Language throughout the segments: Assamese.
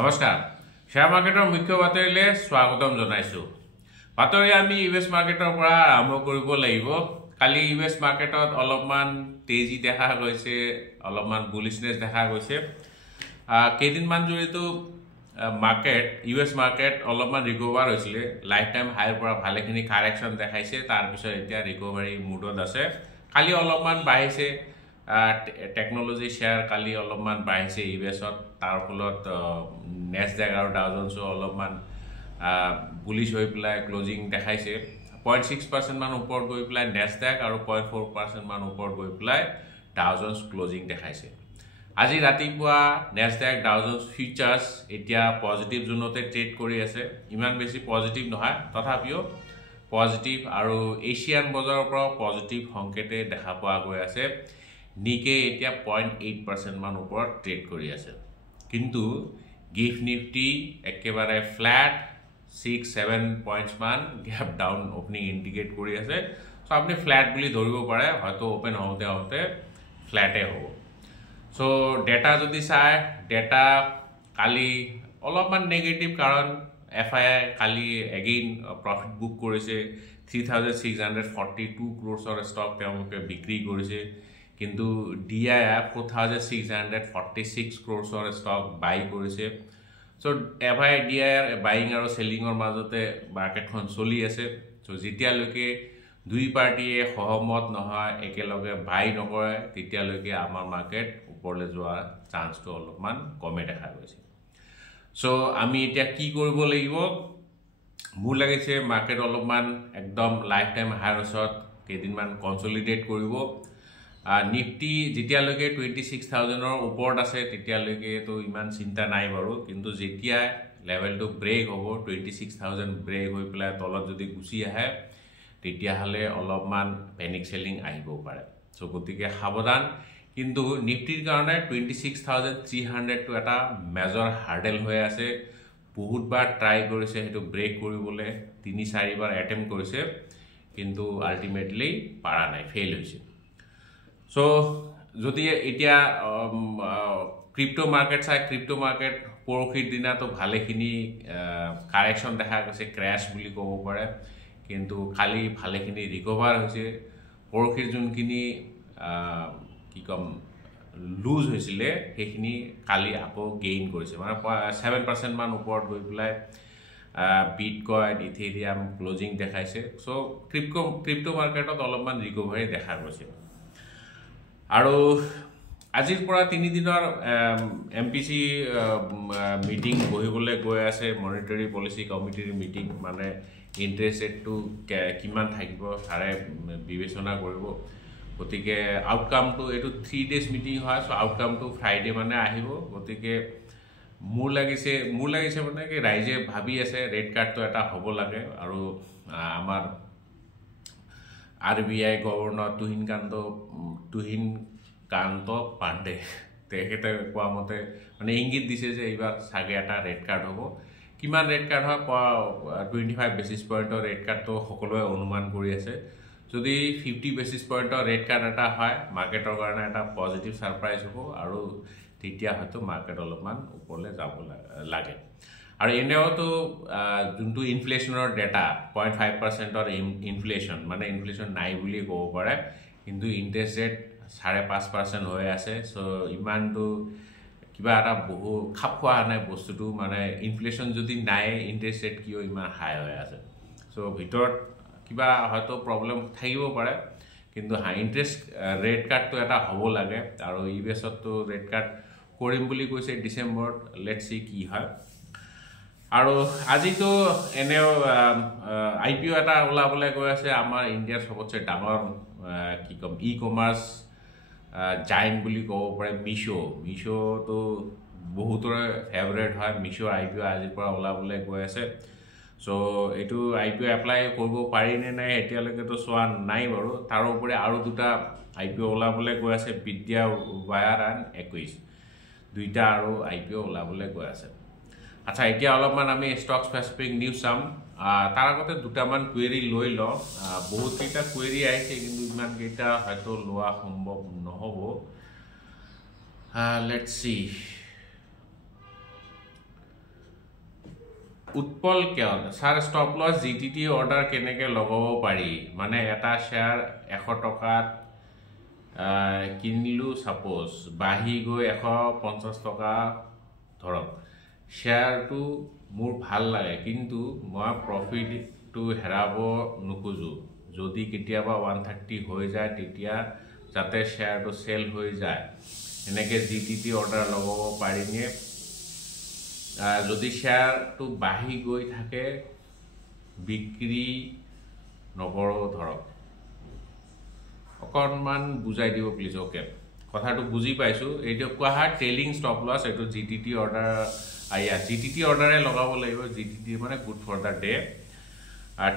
নমস্কাৰ শ্বেয়াৰ মাৰ্কেটৰ মুখ্য বাতৰিলৈ স্বাগতম জনাইছো। বাতৰি আমি ইউএছ মাৰ্কেটৰ পৰা আৰম্ভ কৰিব লাগিব। কালি ইউএছ মাৰ্কেটত অলপমান তেজি দেখা গৈছে, অলপমান বুলিশনেছ দেখা গৈছে। কেইদিনমান জুৰিতো মাৰ্কেট ইউএছ মাৰ্কেট অলপমান ৰিকভাৰ হৈছিলে, লাইফ টাইম হাইৰ পৰা ভালেখিনি কাৰেকশ্যন দেখাইছে, তাৰপিছত এতিয়া ৰিকভাৰী মুডত আছে। কালি অলপমান বাঢ়িছে, টেকনলজি শ্বেয়াৰ কালি অলপমান বাঢ়িছে ইউএছত, তাৰ ফলত নেছডেক আৰু ডাও জোনছো অলপমান বুলিশ হৈ পেলাই ক্লোজিং দেখাইছে। 0.6% মান ওপৰত গৈ পেলাই নেছডেক আৰু 0.4% মান ওপৰত গৈ পেলাই ডাও জোনছ ক্লোজিং দেখাইছে। আজি ৰাতিপুৱা নেছডেক ডাও জোনছ ফিউচাৰ্ছ এতিয়া পজিটিভ জোনতে ট্ৰেড কৰি আছে, ইমান বেছি পজিটিভ নহয়, তথাপিও পজিটিভ, আৰু এছিয়ান বজাৰৰ পৰা পজিটিভ সংকেতে দেখা পোৱা গৈ আছে। নিকে এতিয়া 0.8% মান ওপৰত ট্ৰেড কৰি আছে, কিন্তু গিফ্ট নিফটি একেবাৰে ফ্লেট 6-7 পইণ্টছ মান গ্যাপ ডাউন ওপেনিং ইণ্ডিকেট কৰি আছে। চ' আপুনি ফ্লেট বুলি ধৰিব পাৰে, হয়তো ওপেন হওঁতে হওঁতে ফ্লেটে হ'ব। চ' ডেটা যদি চাই, ডেটা কালি অলপমান নেগেটিভ, কাৰণ FII কালি এগেইন প্ৰফিট বুক কৰিছে। 3,642 ক্ৰ'ৰ্ছৰ ষ্টক তেওঁলোকে বিক্ৰী কৰিছে, কিন্তু DIF 4,646 ক্ৰ'ৰ্ছৰ ষ্টক বাই কৰিছে। চ' FII DIR বাইং আৰু চেলিঙৰ মাজতে মাৰ্কেটখন চলি আছে। চ' যেতিয়ালৈকে দুই পাৰ্টিয়ে সহমত নহয়, একেলগে বাই নকৰে, তেতিয়ালৈকে আমাৰ মাৰ্কেট ওপৰলৈ যোৱাৰ চান্সটো অলপমান কমে দেখা গৈছে। চ' আমি এতিয়া কি কৰিব লাগিব? মোৰ লাগিছে মাৰ্কেট অলপমান একদম লাইফ টাইম হাইৰ ওচৰত কেইদিনমান কনচলিডেট কৰিব। নিফটি যেতিয়ালৈকে 26,000ৰ ওপৰত আছে তেতিয়ালৈকেতো ইমান চিন্তা নাই বাৰু, কিন্তু যেতিয়া লেভেলটো ব্ৰেক হ'ব, 26,000 ব্ৰেক হৈ পেলাই তলত যদি গুচি আহে, তেতিয়াহ'লে অলপমান পেনিক চেলিং আহিব পাৰে। চ' গতিকে সাৱধান। কিন্তু নিফটিৰ কাৰণে 26,300টো এটা মেজৰ হাৰ্ডেল হৈ আছে। বহুতবাৰ ট্ৰাই কৰিছে সেইটো ব্ৰেক কৰিবলৈ, 3-4 বাৰ এটেম্প কৰিছে, কিন্তু আল্টিমেটলি পাৰা নাই, ফেইল হৈছে। চ' যদি এতিয়া ক্ৰিপ্টো মাৰ্কেট চাই, ক্ৰিপ্টো মাৰ্কেট পৰহিৰ দিনাতো ভালেখিনি কাৰেকশ্যন দেখা গৈছে, ক্ৰেছ বুলি ক'ব পাৰে, কিন্তু কালি ভালেখিনি ৰিকভাৰ হৈছে। পৰহিৰ যোনখিনি কি ক'ম লুজ হৈছিলে, সেইখিনি কালি আকৌ গেইন কৰিছে, মানে 7% মান ওপৰত গৈ পেলাই বিটকইন, ইথেৰিয়াম ক্লোজিং দেখাইছে। চ' ক্ৰিপ্টো মাৰ্কেটত অলপমান ৰিকভাৰী দেখা গৈছে। আৰু আজিৰ পৰা 3 দিনৰ MPC মিটিং বহিবলৈ গৈ আছে, মনিটৰী পলিচি কমিটিৰ মিটিং, মানে ইণ্টাৰেষ্ট ৰেটটো কিমান থাকিব তাৰে বিবেচনা কৰিব। গতিকে আউটকামটো, এইটো 3 days মিটিং হয়, চ' আউটকামটো ফ্ৰাইডে মানে আহিব। গতিকে মোৰ লাগিছে মানে কি ৰাইজে ভাবি আছে ৰেট কাৰ্ডটো এটা হ'ব লাগে, আৰু আমাৰ RBI গভৰ্ণৰ তুহিনকান্ত পাণ্ডে তেখেতে কোৱা মতে মানে ইংগিত দিছে যে এইবাৰ চাগে এটা ৰেট কাৰ্ড হ'ব। কিমান ৰেট কাৰ্ড হয়, 25 বেচিছ পইণ্টৰ ৰেট কাৰ্ডটো সকলোৱে অনুমান কৰি আছে। যদি 50 বেচিছ পইণ্টৰ ৰেট কাৰ্ড এটা হয়, মাৰ্কেটৰ কাৰণে এটা পজিটিভ ছাৰপ্ৰাইজ হ'ব, আৰু তেতিয়া হয়তো মাৰ্কেট অলপমান ওপৰলৈ যাব লাগে। আৰু এনেওতো যোনটো ইনফ্লেশ্যনৰ ডেটা 0.5%ৰ ইনফ্লেশ্যন, মানে ইনফ্লেশ্যন নাই বুলি ক'ব পাৰে, কিন্তু ইণ্টাৰেষ্ট ৰেট 5.5% হৈ আছে। চ' ইমানটো কিবা এটা বহু খাপ খোৱা নাই বস্তুটো, মানে ইনফ্লেশ্যন যদি নাই, ইণ্টাৰেষ্ট ৰেট কিয় ইমান হাই হৈ আছে? চ' ভিতৰত কিবা হয়তো প্ৰব্লেম থাকিব পাৰে, কিন্তু ইণ্টাৰেষ্ট ৰেট কাৰ্ডটো এটা হ'ব লাগে। আৰু ইউএছততো ৰেট কাৰ্ড কৰিম বুলি কৈছে ডিচেম্বৰত, লেটছ চি কি হয়। আৰু আজিতো এনেও IPO এটা ওলাবলৈ গৈ আছে, আমাৰ ইণ্ডিয়াৰ চবতছে ডাঙৰ কি ক'ম ই-কমাৰ্চ জাইণ্ট বুলি ক'ব পাৰে মিছোটো বহুতৰে ফেভৰেট হয়। মিছো IPO আজিৰ পৰা ওলাবলৈ গৈ আছে। চ' এইটো IPO এপ্লাই কৰিব পাৰি নে নাই এতিয়ালৈকেতো চোৱা নাই বাৰু। তাৰোপৰি আৰু দুটা IPO ওলাবলৈ গৈ আছে, বিদ্যা ৱায়াৰ এণ্ড একুইজ, দুইটা আৰু IPO ওলাবলৈ গৈ আছে। আচ্ছা, এতিয়া অলপমান আমি ষ্টক স্পেচিফিক নিউজ চাম। তাৰ আগতে দুটামান কুৱেৰি লৈ লওঁ। বহুতকেইটা কুৱেৰি আহিছে, কিন্তু ইমানকেইটা হয়তো লোৱা সম্ভৱ নহ'ব। Let's see. উৎপল কেৱল sir stop loss GTT order কেনেকৈ লগাব পাৰি মানে এটা শ্বেয়াৰ 100 টকাত কিনিলোঁ ছাপ'জ বাঢ়ি গৈ 150 টকা ধৰক শ্বেয়াৰটো মোৰ ভাল লাগে কিন্তু মই প্ৰফিটটো হেৰাব নোখোজোঁ যদি কেতিয়াবা 130 হৈ যায় তেতিয়া যাতে শ্বেয়াৰটো চেল হৈ যায় এনেকৈ জিটিটি অৰ্ডাৰ লগাব পাৰিনে যদি শ্বেয়াৰটো বাঢ়ি গৈ থাকে বিক্ৰী নকৰোঁ ধৰক অকণমান বুজাই দিব প্লিজ অ'কে কথাটো বুজি পাইছোঁ এইটো কোৱা হয় ট্ৰেইলিং ষ্টপ লছ এইটো জিটিটি অৰ্ডাৰ জিটিটি অৰ্ডাৰে লগাব লাগিব জিটিটি মানে good for the day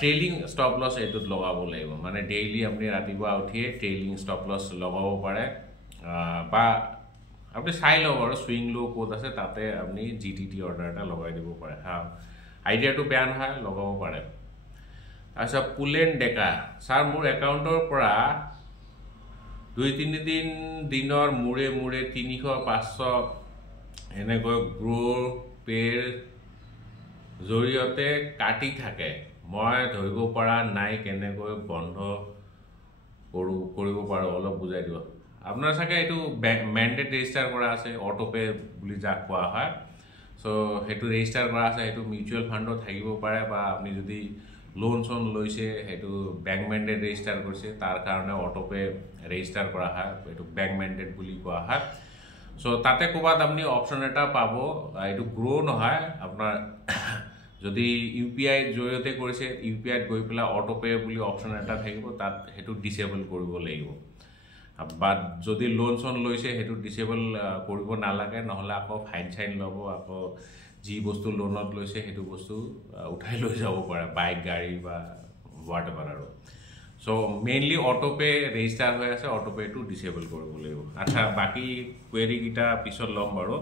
trailing stop loss এইটোত লগাব লাগিব মানে ডেইলি আপুনি ৰাতিপুৱা উঠিয়ে ট্ৰেইলিং ষ্টপ লছ লগাব পাৰে বা আপুনি চাই লওক আৰু ছুইং ল' ক'ত আছে তাতে আপুনি জিটিটি অৰ্ডাৰ এটা লগাই দিব পাৰে হা আইডিয়াটো বেয়া নহয় লগাব পাৰে তাৰপিছত পুলেন ডেকা ছাৰ মোৰ একাউণ্টৰ পৰা 2-3 দিনৰ মূৰে মূৰে 300-500 এনেকৈ গ্ৰ' পেৰ জৰিয়তে কাটি থাকে মই ধৰিব পৰা নাই কেনেকৈ বন্ধ কৰিব পাৰোঁ অলপ বুজাই দিব আপোনাৰ চাগে এইটো মেণ্ডেট ৰেজিষ্টাৰ কৰা আছে অটোপে বুলি যাক কোৱা হয় চ' সেইটো ৰেজিষ্টাৰ কৰা আছে সেইটো মিউচুৱেল ফাণ্ডত থাকিব পাৰে বা আপুনি যদি লোন চোন লৈছে সেইটো বেংক মেণ্ডেট ৰেজিষ্টাৰ কৰিছে তাৰ কাৰণে অটোপে ৰেজিষ্টাৰ কৰা হয় এইটো বেংক মেণ্ডেট বুলি কোৱা হয় চ' তাতে ক'ৰবাত আপুনি অপশ্যন এটা পাব এইটো গ্ৰ' নহয় আপোনাৰ যদি ইউ পি আইৰ জৰিয়তে কৰিছে ইউ পি আইত গৈ পেলাই অটোপে বুলি অপশ্যন এটা থাকিব তাত সেইটো ডিচেবল কৰিব লাগিব বাট যদি লোন চোন লৈছে সেইটো ডিচেবল কৰিব নালাগে নহ'লে আকৌ ফাইন চাইন ল'ব আকৌ যি বস্তু লোনত লৈছে সেইটো বস্তু উঠাই লৈ যাব পাৰে বাইক গাড়ী বা হোৱাট এভাৰ আৰু চ' মেইনলি অটোপে ৰেজিষ্টাৰ হৈ আছে অটোপেটো ডিচেবল কৰিব লাগিব আচ্ছা বাকী কুৱেৰিকেইটা পিছত ল'ম বাৰু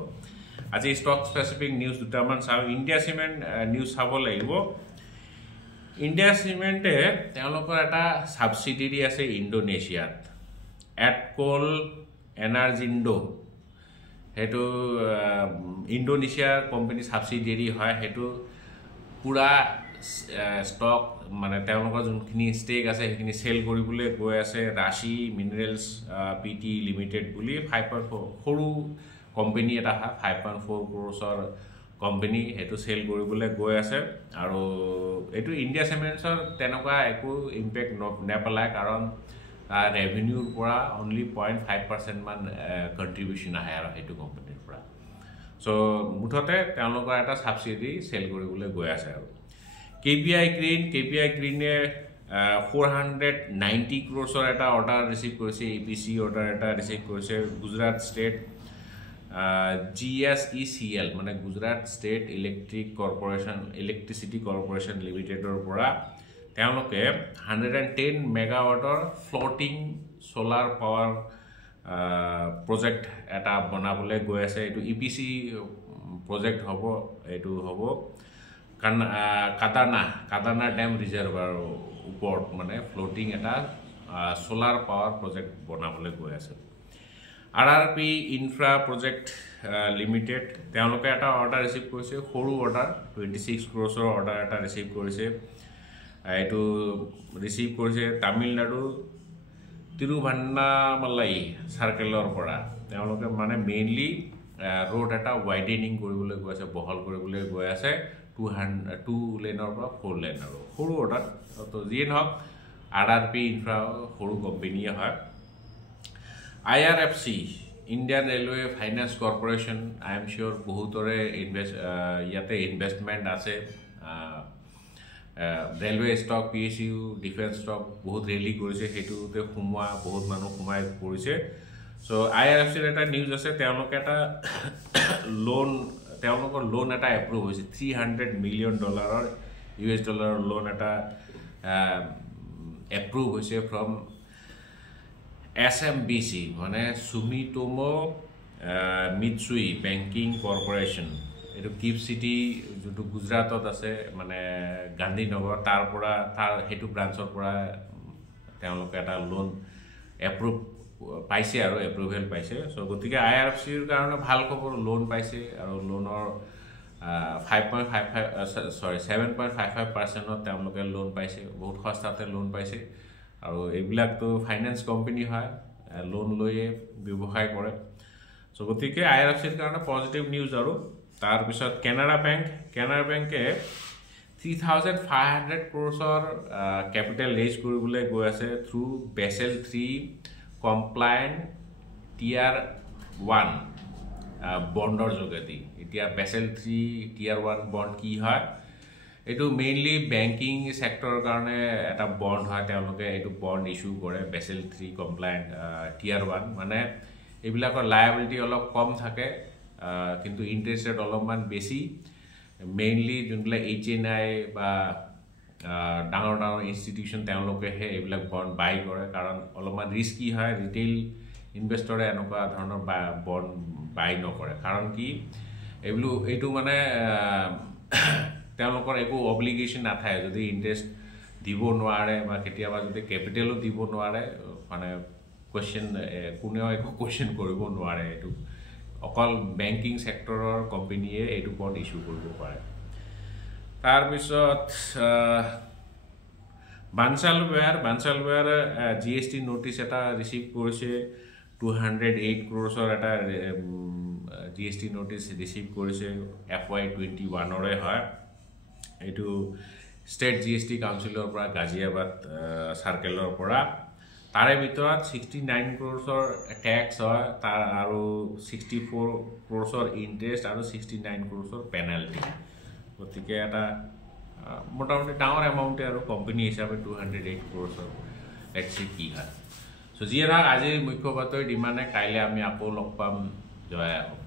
আজি ষ্টক স্পেচিফিক নিউজ দুটামান চাওঁ ইণ্ডিয়া চিমেণ্ট নিউজ চাব লাগিব ইণ্ডিয়া চিমেণ্টে তেওঁলোকৰ এটা ছাবচিডিৰী আছে ইণ্ডোনেছিয়াত এটকল এনাৰ্জিণ্ডো সেইটো ইণ্ডোনেছিয়াৰ কোম্পানী ছাবচিডিয়াৰী হয় সেইটো পুৰা ষ্টক মানে তেওঁলোকৰ যোনখিনি ষ্টেক আছে সেইখিনি চেল কৰিবলৈ গৈ আছে ৰাশি মিনাৰেলছ পিটি লিমিটেড বুলি 5.4 সৰু কোম্পানী এটা হয় 5.4 ক্ৰ'ৰ্ছৰ কোম্পানী সেইটো চেল কৰিবলৈ গৈ আছে আৰু এইটো ইণ্ডিয়া চিমেণ্টছৰ তেনেকুৱা একো ইম্পেক্ট নেপেলায় কাৰণ ৰেভিনিউৰ পৰা অনলি 0.5% মান কণ্ট্ৰিবিউশ্যন আহে আৰু সেইটো কোম্পানীৰ পৰা চ' মুঠতে তেওঁলোকৰ এটা ছাবচিডি চেল কৰিবলৈ গৈ আছে আৰু কেপিআই গ্ৰীণে 490 ক্ৰ'ৰ্ছৰ এটা অৰ্ডাৰ ৰিচিভ কৰিছে EPC অৰ্ডাৰ এটা ৰিচিভ কৰিছে গুজৰাট ষ্টেট GSECL মানে গুজৰাট ষ্টেট ইলেক্ট্ৰিচিটি কৰ্পৰেশ্যন লিমিটেডৰ পৰা তেওঁলোকে 110 মেগাৱাটৰ ফ্লটিং ছ'লাৰ পাৱাৰ প্ৰজেক্ট এটা বনাবলৈ গৈ আছে এইটো EPC প্ৰজেক্ট হ'ব এইটো হ'ব কাদানা ডেম ৰিজাৰ্ভাৰৰ ওপৰত মানে ফ্লটিং এটা ছ'লাৰ পাৱাৰ প্ৰজেক্ট বনাবলৈ গৈ আছে RRP ইনফ্ৰা প্ৰজেক্ট লিমিটেড তেওঁলোকে এটা অৰ্ডাৰ ৰিচিভ কৰিছে সৰু অৰ্ডাৰ 26 ক্ৰ'ৰ্ছৰ অৰ্ডাৰ এটা ৰিচিভ কৰিছে এইটো ৰিচিভ কৰিছে তামিলনাডুৰ তিৰুভান্নামালাই চাৰ্কেলৰ পৰা তেওঁলোকে মানে মেইনলি ৰোড এটা ৱাইডেনিং কৰিবলৈ গৈ আছে বহল কৰিবলৈ গৈ আছে 2 লেনৰ পৰা 4 লেন আৰু সৰু অৰ্ডাৰ তো যিয়ে নহওক RRP ইনফ্ৰা সৰু কোম্পানীয়ে হয় IRFC Indian railway finance corporation আই এম চিয়'ৰ বহুতৰে ইয়াতে ইনভেষ্টমেণ্ট আছে railway stock PSU defence stock বহুত ৰেলি কৰিছে সেইটোতে সোমোৱা বহুত মানুহ সোমাই পৰিছে চ' IRFCৰ এটা নিউজ আছে তেওঁলোকে এটা তেওঁলোকৰ লোন এটা এপ্ৰুভ হৈছে $300 মিলিয়ন US ডলাৰৰ লোন এটা এপ্ৰুভ হৈছে ফ্ৰম SMBC মানে সুমিটোমো মিটছুই বেংকিং কৰ্পৰেশ্যন এইটো কিপ চিটি যোনটো গুজৰাটত আছে মানে গান্ধীনগৰ তাৰ পৰা সেইটো ব্ৰাঞ্চৰ পৰা তেওঁলোকে এটা লোন এপ্ৰুভ পাইছে আৰু এপ্ৰুভেল পাইছে চ' গতিকে IRFCৰ কাৰণে ভাল খবৰ লোন পাইছে আৰু লোনৰ 7.55% তেওঁলোকে লোন পাইছে, বহুত সস্তাতে লোন পাইছে। আৰু এইবিলাকতো ফাইনেন্স কোম্পানী হয়, লোন লৈয়ে ব্যৱসায় কৰে। চ' গতিকে IRFCৰ কাৰণে পজিটিভ নিউজ। আৰু তাৰপিছত কেনাৰা বেংকে 3,500 crores কেপিটেল ৰেইজ কৰিবলৈ গৈ আছে থ্ৰু বেসেল 3 কমপ্লায়েন্ট Tier 1 বণ্ডৰ যোগেদি। এতিয়া বেসেল 3 Tier 1 বণ্ড কি হয়? এইটো মেইনলি বেংকিং সেক্টৰৰ কাৰণে এটা বণ্ড হয়। তেওঁলোকে এইটো বণ্ড ইস্যু কৰে বেসেল 3 কমপ্লায়েন্ট Tier 1, মানে এইবিলাকৰ লায়াবিলিটি অলপ কম থাকে, কিন্তু ইন্টাৰেষ্ট ৰেট অলপমান বেছি। মেইনলি যোনবিলাক HNI বা ডাঙৰ ইনষ্টিটিউশ্যন তেওঁলোকেহে এইবিলাক বণ্ড বাই কৰে, কাৰণ অলপমান ৰিস্কি হয়। ৰিটেইল ইনভেষ্টৰে এনেকুৱা ধৰণৰ বণ্ড বাই নকৰে, কাৰণ কি এইটো মানে তেওঁলোকৰ একো অব্লিগেশ্যন নাথাকে। যদি ইন্টাৰেষ্ট দিব নোৱাৰে বা কেতিয়াবা যদি কেপিটেলো দিব নোৱাৰে, মানে কোনেও একো কুৱেশ্যন কৰিব নোৱাৰে। এইটো অকল বেংকিং সেক্টৰৰ কোম্পানীয়ে এইটো বণ্ড ইস্যু কৰিব পাৰে। তাৰপিছত বানচালৱেৰ GST নোটিছ এটা ৰিচিভ কৰিছে। 208 crores এটা GST নোটিছ ৰিচিভ কৰিছে। FY21 হয়। এইটো ষ্টেট GST কাউন্সিলৰ পৰা, গাজিয়াবাদ চাৰ্কেলৰ পৰা। তাৰে ভিতৰত 69 crores টেক্স হয়, তাৰ আৰু 64 crores ইণ্টাৰেষ্ট আৰু 69 crores পেনাল্টি। গতিকে এটা মোটামুটি ডাঙৰ এমাউণ্টে আৰু কোম্পানী হিচাপে 208 crores। লেটছ সি কি হয়। চ' যিয়ে নহওক আজিৰ মুখ্য বাতৰি ইমানে। কাইলৈ আমি আকৌ লগ পাম। জয় আহক।